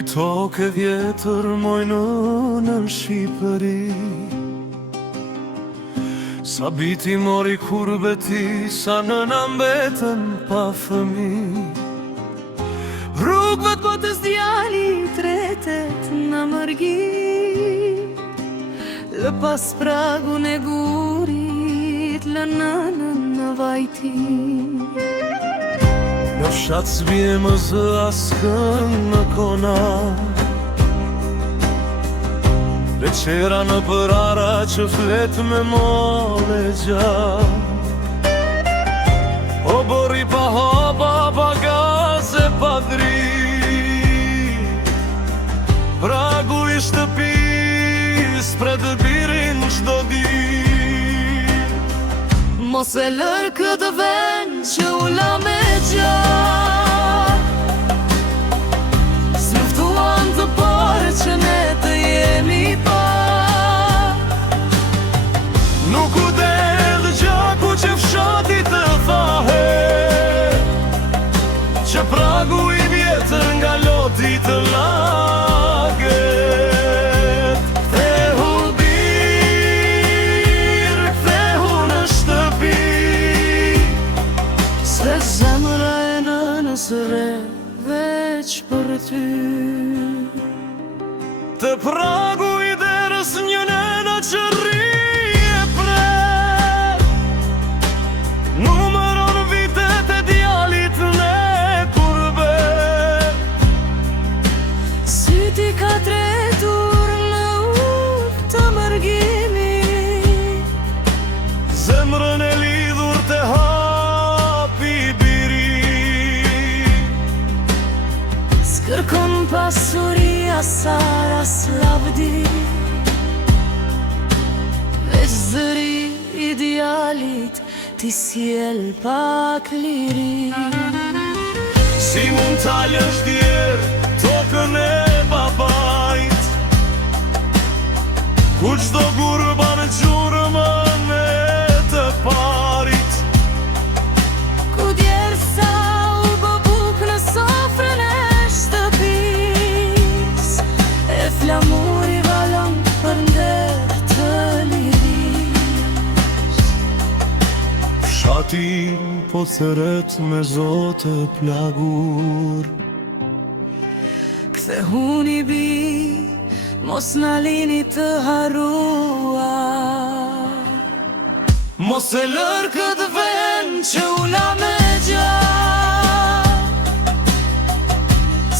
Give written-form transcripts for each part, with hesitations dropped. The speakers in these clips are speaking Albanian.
Moj toke vjetër, moj në Shqipëri. Sa biti mori kur beti, sa nëna mbetën pa fëmi. Rrugëve të botës djali tretet në mërgi, lë pas pragun e gurit, lë nënën në vajti. Në fshat s'bje më zë askën në kona, leqera në përara që flet me mole gjak. O bori pa hapa, pa gaze, pa dri, pragu i shtëpis pred birin qdo di. Mos e lër këtë vend që u la me gjak, s'luftuan të parë që ne të jemi pa. Nuk u del gjaku që fshati të thahet, që pragu i vjetër nga loti të laget. Kthehu birë, kthehu në shtëpi, se zemra e nënës re veç për ty. të pragu i derës një nëna që rrije pret, numëron vitet e djalit ne kurbet. Syti ka tretur në ujë të mërgimi, Zemrën e lidhur të hapi biri. s'kërkon pasuria sara s'lavdi, veç zëri idealit ti sjell pak liri. Si mund t'alësh djerë tokën e babait, ku qdo gurba në gjurëmën e të parit. Ku djersa u bë buk në sofrën e shtëpis, e flamuri valon për nder të liris. Fshati po theret me zote plagur, Kthehuni bi, mos na lini të harua. mos e lër këtë vend që Që u la me gjak,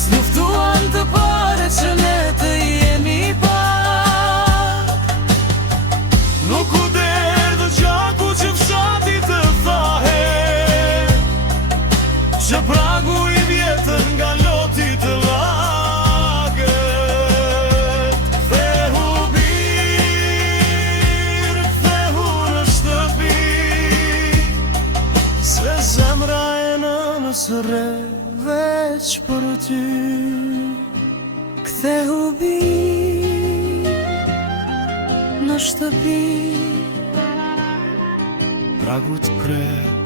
s'luftuan të pare që ne të jemi pa. nuk u derdë gjaku që fshati të thahet, që pragu i vjetër nga loti të laget. Kthehu birë, kthehu në shtëpi, se zemra e nënës re Veç për ty, kthehu bi në shtëpi, pragu të pre.